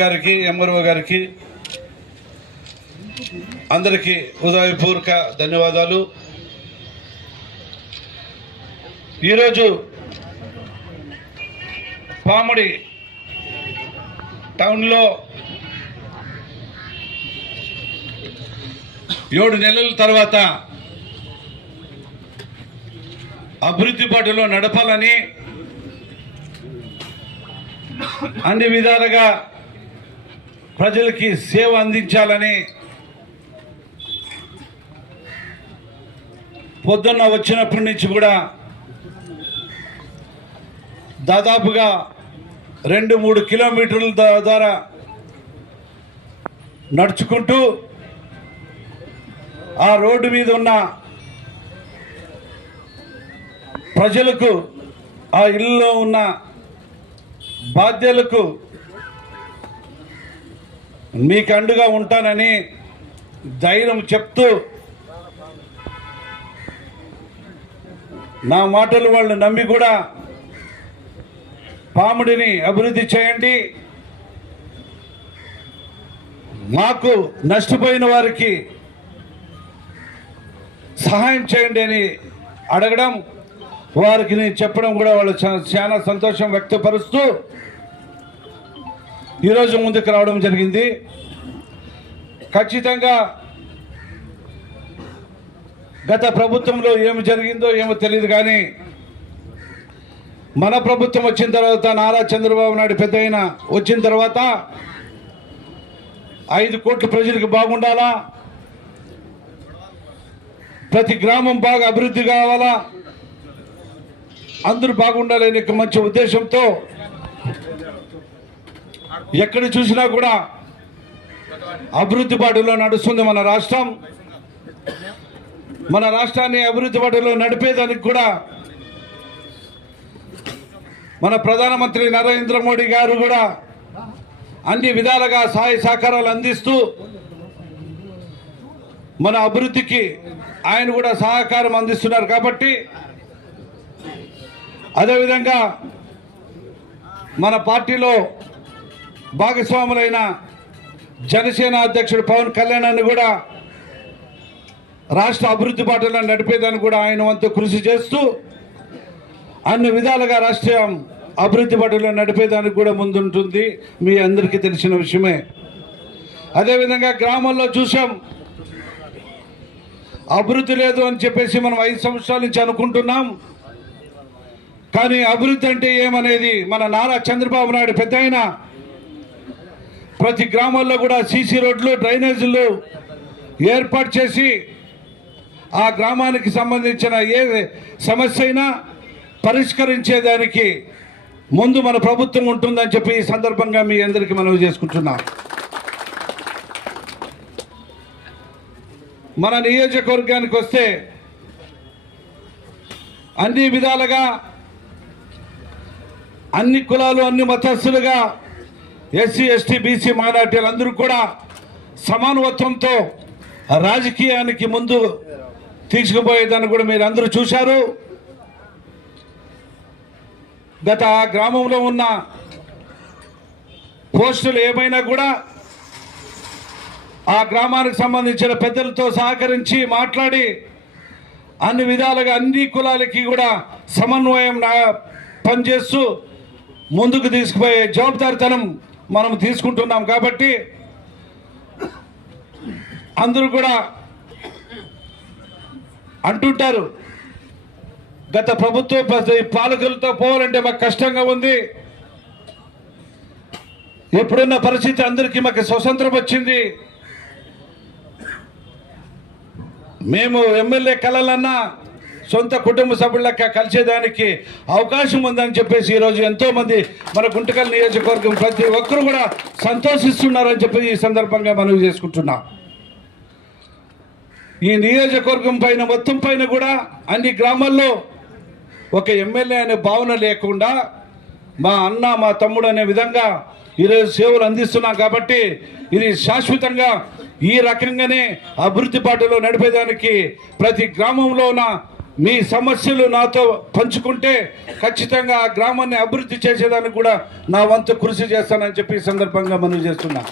గారికి ఎంఆర్ఓ గారికి అందరికీ హృదయపూర్వక ధన్యవాదాలు. ఈరోజు పామిడి టౌన్లో 7 నెలల తర్వాత అభివృద్ధి బాటలో నడపాలని అన్ని విధాలుగా ప్రజలకి సేవ అందించాలని పొద్దున్న వచ్చినప్పటి నుంచి కూడా దాదాపుగా 2-3 కిలోమీటర్ల ద్వారా నడుచుకుంటూ ఆ రోడ్డు మీద ఉన్న ప్రజలకు, ఆ ఇళ్ళలో ఉన్న బాధ్యులకు మీకు అండగా ఉంటానని ధైర్యం చెప్తూ నా మాటలు వాళ్ళు నమ్మి కూడా పామిడిని అభివృద్ధి చేయండి, మాకు నష్టపోయిన వారికి సహాయం చేయండి అని అడగడం, వారికి నేను చెప్పడం కూడా వాళ్ళు చాలా సంతోషం వ్యక్తపరుస్తూ ఈరోజు ముందుకు రావడం జరిగింది. ఖచ్చితంగా గత ప్రభుత్వంలో ఏమి జరిగిందో ఏమో తెలియదు, కానీ మన ప్రభుత్వం వచ్చిన తర్వాత, నారా చంద్రబాబు నాయుడు పెద్ద అయిన వచ్చిన తర్వాత 5 కోట్ల ప్రజలకు బాగుండాలా, ప్రతి గ్రామం బాగా అభివృద్ధి కావాలా, అందరూ బాగుండాలనే మంచి ఉద్దేశంతో ఎక్కడ చూసినా కూడా అభివృద్ధి బాటలో నడుస్తుంది మన రాష్ట్రం. మన రాష్ట్రాన్ని అభివృద్ధి బాటలో నడిపేదానికి కూడా మన ప్రధానమంత్రి నరేంద్ర మోడీ గారు కూడా అన్ని విధాలుగా సహాయ సహకారాలు అందిస్తూ మన అభివృద్ధికి ఆయన కూడా సహకారం అందిస్తున్నారు. కాబట్టి అదేవిధంగా మన పార్టీలో భాగస్వాములైన జనసేన అధ్యక్షుడు పవన్ కళ్యాణ్ కూడా రాష్ట్ర అభివృద్ధి బాటలో నడిపేదానికి కూడా ఆయన వంతు కృషి చేస్తూ అన్ని విధాలుగా రాష్ట్రం అభివృద్ధి బాటలో నడిపేదానికి కూడా ముందుంటుంది, మీ అందరికీ తెలిసిన విషయమే. అదేవిధంగా గ్రామాల్లో చూసాం, అభివృద్ధి లేదు అని చెప్పేసి మనం 5 సంవత్సరాల నుంచి అనుకుంటున్నాం. కానీ అభివృద్ధి అంటే ఏమనేది మన నారా చంద్రబాబు నాయుడు పెద్ద అయిన ప్రతి గ్రామాల్లో కూడా సీసీ రోడ్లు, డ్రైనేజీలు ఏర్పాటు చేసి ఆ గ్రామానికి సంబంధించిన ఏ సమస్య అయినా పరిష్కరించేదానికి ముందు మన ప్రభుత్వం ఉంటుందని చెప్పి ఈ సందర్భంగా మీ అందరికీ మనవి చేసుకుంటున్నాం. మన నియోజకవర్గానికి వస్తే అన్ని విధాలుగా అన్ని కులాలు, అన్ని మతస్థులుగా ఎస్సీ, ఎస్టీ, బీసీ మైనార్టీలు అందరూ కూడా సమానత్వంతో రాజకీయానికి ముందు తీసుకుపోయేదాన్ని కూడా మీరు అందరూ చూశారు. గత గ్రామంలో ఉన్న పోస్టులు ఏమైనా కూడా ఆ గ్రామానికి సంబంధించిన పెద్దలతో సహకరించి మాట్లాడి అన్ని విధాలుగా అన్ని కులాలకి కూడా సమన్వయం పనిచేస్తూ ముందుకు తీసుకుపోయే జవాబుదారితనం మనం తీసుకుంటున్నాం. కాబట్టి అందరూ కూడా అంటుంటారు, గత ప్రభుత్వ పాలకులతో పోవాలంటే మాకు కష్టంగా ఉంది, ఎప్పుడున్న పరిస్థితి అందరికీ మాకు స్వతంత్రం వచ్చింది, మేము ఎమ్మెల్యే కలలన్నా సొంత కుటుంబ సభ్యులక కలిసేదానికి అవకాశం ఉందని చెప్పేసి ఈరోజు ఎంతోమంది మన గుంటకల్ నియోజకవర్గం ప్రతి ఒక్కరు కూడా సంతోషిస్తున్నారని చెప్పి ఈ సందర్భంగా మనవి చేసుకుంటున్నాం. ఈ నియోజకవర్గం పైన మొత్తం పైన కూడా అన్ని గ్రామాల్లో ఒక ఎమ్మెల్యే అనే భావన లేకుండా మా అన్న, మా తమ్ముడు అనే విధంగా ఈరోజు సేవలు అందిస్తున్నాం. కాబట్టి ఇది శాశ్వతంగా ఈ రకంగానే అభివృద్ధి బాటలో నడిపేదానికి ప్రతి గ్రామంలో ఉన్న మీ సమస్యలు నాతో పంచుకుంటే ఖచ్చితంగా ఆ గ్రామాన్ని అభివృద్ధి చేసేదానికి కూడా నా వంతు కృషి చేస్తానని చెప్పి ఈ సందర్భంగా మనవి చేస్తున్నా.